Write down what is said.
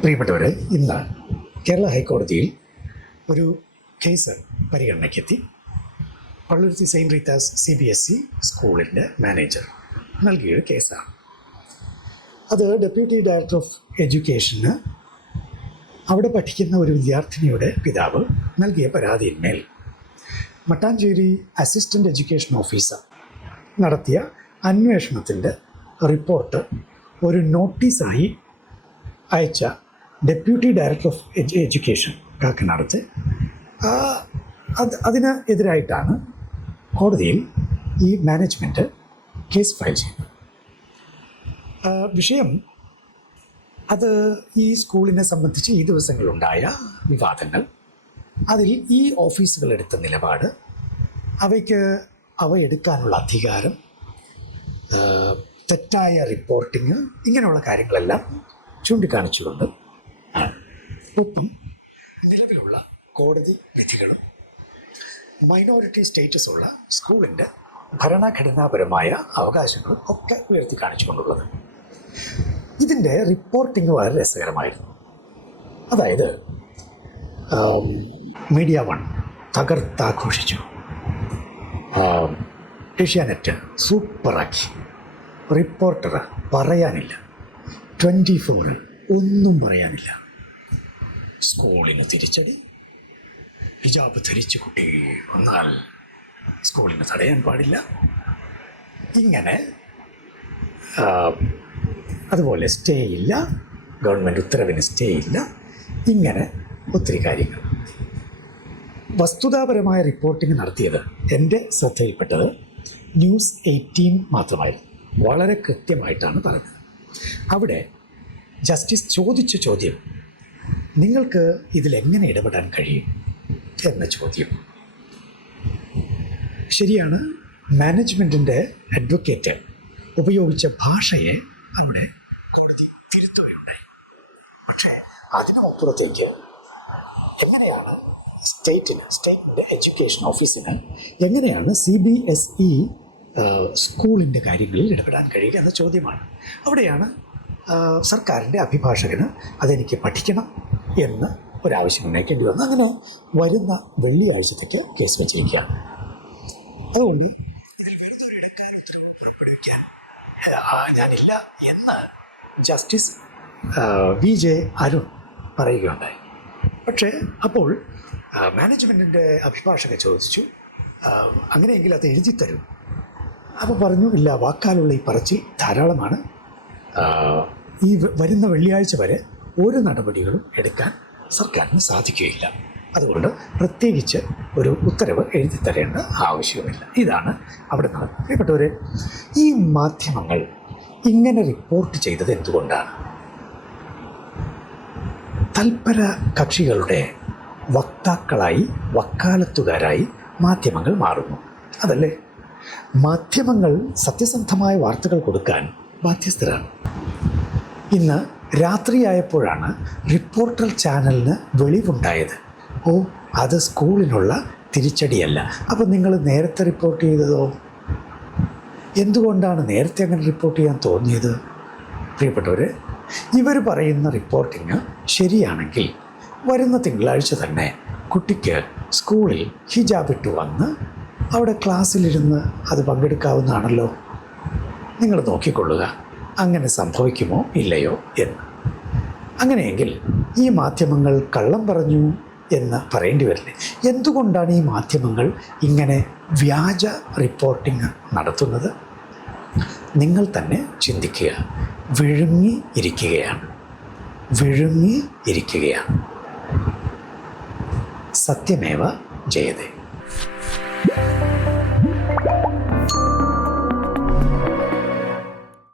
പ്രിയപ്പെട്ടവരെ, ഇന്ന് കേരള ഹൈക്കോടതിയിൽ ഒരു കേസ് പരിഗണനയ്ക്കെത്തി. പള്ളുരുത്തി സെയിൻറ്റ് റീത്താസ് CBSE സ്കൂളിൻ്റെ മാനേജർ നൽകിയൊരു കേസാണ്. അത് ഡെപ്യൂട്ടി ഡയറക്ടർ ഓഫ് എഡ്യൂക്കേഷന് അവിടെ പഠിക്കുന്ന ഒരു വിദ്യാർത്ഥിനിയുടെ പിതാവ് നൽകിയ പരാതിയിന്മേൽ മട്ടാഞ്ചേരി അസിസ്റ്റൻ്റ് എഡ്യൂക്കേഷൻ ഓഫീസർ നടത്തിയ അന്വേഷണത്തിൻ്റെ റിപ്പോർട്ട് ഒരു നോട്ടീസായി അയച്ച ഡെപ്യൂട്ടി ഡയറക്ടർ ഓഫ് എഡ്യൂക്കേഷൻ കാക്കനാടത്ത് അതിന് എതിരായിട്ടാണ് കോടതിയിൽ ഈ മാനേജ്മെൻറ്റ് കേസ് ഫയൽ ചെയ്തത്. വിഷയം അത് ഈ സ്കൂളിനെ സംബന്ധിച്ച് ഈ ദിവസങ്ങളിലുണ്ടായ വിവാദങ്ങൾ, അതിൽ ഈ ഓഫീസുകൾ എടുത്ത നിലപാട്, അവ എടുക്കാനുള്ള അധികാരം, തെറ്റായ റിപ്പോർട്ടിങ്, ഇങ്ങനെയുള്ള കാര്യങ്ങളെല്ലാം ചൂണ്ടിക്കാണിച്ചുകൊണ്ട് ഒപ്പം നിലവിലുള്ള കോടതി വിധികളും മൈനോറിറ്റി സ്റ്റേറ്റസുള്ള സ്കൂളിൻ്റെ ഭരണഘടനാപരമായ അവകാശങ്ങളും ഒക്കെ ഉയർത്തി കാണിച്ചുകൊണ്ടുള്ളത്. ഇതിൻ്റെ റിപ്പോർട്ടിങ് വളരെ രസകരമായിരുന്നു. അതായത് മീഡിയ 1 തകർത്താഘോഷിച്ചു, ഏഷ്യാനെറ്റ് സൂപ്പറാക്കി, റിപ്പോർട്ടർ പറയാനില്ല, 24 ഒന്നും പറയാനില്ല, സ്കൂളിന് തിരിച്ചടി, ഹിജാബ് ധരിച്ച് കുട്ടി വന്നാൽ സ്കൂളിന് തടയാൻ പാടില്ല, ഇങ്ങനെ അതുപോലെ സ്റ്റേ ഇല്ല, ഗവൺമെൻറ് ഉത്തരവിന് സ്റ്റേ ഇല്ല, ഇങ്ങനെ ഒത്തിരി കാര്യങ്ങൾ. വസ്തുതാപരമായ റിപ്പോർട്ടിംഗ് നടത്തിയത് എൻ്റെ ശ്രദ്ധയിൽപ്പെട്ടത് ന്യൂസ് 18 മാത്രമായിരുന്നു. വളരെ കൃത്യമായിട്ടാണ് പറഞ്ഞത്. അവിടെ ജസ്റ്റിസ് ചോദിച്ച ചോദ്യം, നിങ്ങൾക്ക് ഇതിലെങ്ങനെ ഇടപെടാൻ കഴിയും എന്ന ചോദ്യം. ശരിയാണ്, മാനേജ്മെൻറ്റിൻ്റെ അഡ്വക്കേറ്റ് ഉപയോഗിച്ച ഭാഷയെ അവിടെ കോടതി തിരുത്തുകയുണ്ടായി. പക്ഷേ അതിനപ്പുറത്തേക്ക് എങ്ങനെയാണ് സ്റ്റേറ്റിൻ്റെ എഡ്യൂക്കേഷൻ ഓഫീസിന് എങ്ങനെയാണ് CBSE സ്കൂളിൻ്റെ കാര്യങ്ങളിൽ ഇടപെടാൻ കഴിയുക എന്ന ചോദ്യമാണ്. അവിടെയാണ് സർക്കാരിൻ്റെ അഭിഭാഷകന് അതെനിക്ക് പഠിക്കണം എന്ന് ഒരാവശ്യം ഉന്നയിക്കേണ്ടി വന്നു. അങ്ങനെ വരുന്ന വെള്ളിയാഴ്ചത്തേക്ക് കേസ് വെച്ചിരിക്കുകയാണ്. അതുകൊണ്ട് ഞാനില്ല എന്ന് ജസ്റ്റിസ് VJ അരുൺ പറയുകയുണ്ടായി. പക്ഷേ അപ്പോൾ മാനേജ്മെൻറ്റിൻ്റെ അഭിഭാഷക ചോദിച്ചു, അങ്ങനെയെങ്കിൽ അത് എഴുതി തരൂ. അപ്പോൾ പറഞ്ഞു, ഇല്ല, വാക്കാലുള്ള ഈ പറച്ചിൽ ധാരാളമാണ്, ഈ വരുന്ന വെള്ളിയാഴ്ച വരെ ഒരു നടപടികളും എടുക്കാൻ സർക്കാരിന് സാധിക്കുകയില്ല, അതുകൊണ്ട് പ്രത്യേകിച്ച് ഒരു ഉത്തരവ് എഴുതി തരേണ്ട ആവശ്യവുമില്ല. ഇതാണ് അവിടെ നടന്നത്. പ്രിയപ്പെട്ടവരെ, ഈ മാധ്യമങ്ങൾ ഇങ്ങനെ റിപ്പോർട്ട് ചെയ്തത് എന്തുകൊണ്ടാണ്? തൽപര കക്ഷികളുടെ വക്താക്കളായി, വക്കാലത്തുകാരായി മാധ്യമങ്ങൾ മാറുന്നു, അതല്ലേ? മാധ്യമങ്ങൾ സത്യസന്ധമായ വാർത്തകൾ കൊടുക്കാൻ ബാധ്യസ്ഥരാണ്. ഇന്ന് രാത്രിയായപ്പോഴാണ് റിപ്പോർട്ടർ ചാനലിന് വെളിവുണ്ടായത്. അത് സ്കൂളിനുള്ള തിരിച്ചടിയല്ല. അപ്പോൾ നിങ്ങൾ നേരത്തെ റിപ്പോർട്ട് ചെയ്തതോ? എന്തുകൊണ്ടാണ് നേരത്തെ അങ്ങനെ റിപ്പോർട്ട് ചെയ്യാൻ തോന്നിയത്? പ്രിയപ്പെട്ടവർ, ഇവർ പറയുന്ന റിപ്പോർട്ടിങ് ശരിയാണെങ്കിൽ വരുന്ന തിങ്കളാഴ്ച തന്നെ കുട്ടിക്ക് സ്കൂളിൽ ഹിജാബ് ഇട്ട് വന്ന് അവിടെ ക്ലാസ്സിലിരുന്ന് അത് പങ്കെടുക്കാവുന്നതാണല്ലോ. നിങ്ങൾ നോക്കിക്കൊള്ളുക അങ്ങനെ സംഭവിക്കുമോ ഇല്ലയോ എന്ന്. അങ്ങനെയെങ്കിൽ ഈ മാധ്യമങ്ങൾ കള്ളം പറഞ്ഞു എന്ന് പറയേണ്ടി വരില്ലേ? എന്തുകൊണ്ടാണ് ഈ മാധ്യമങ്ങൾ ഇങ്ങനെ വ്യാജ റിപ്പോർട്ടിംഗ് നടത്തുന്നത്? നിങ്ങൾ തന്നെ ചിന്തിക്കുക. വിഴുങ്ങി ഇരിക്കുകയാണ്. സത്യമേവ ജയതേ.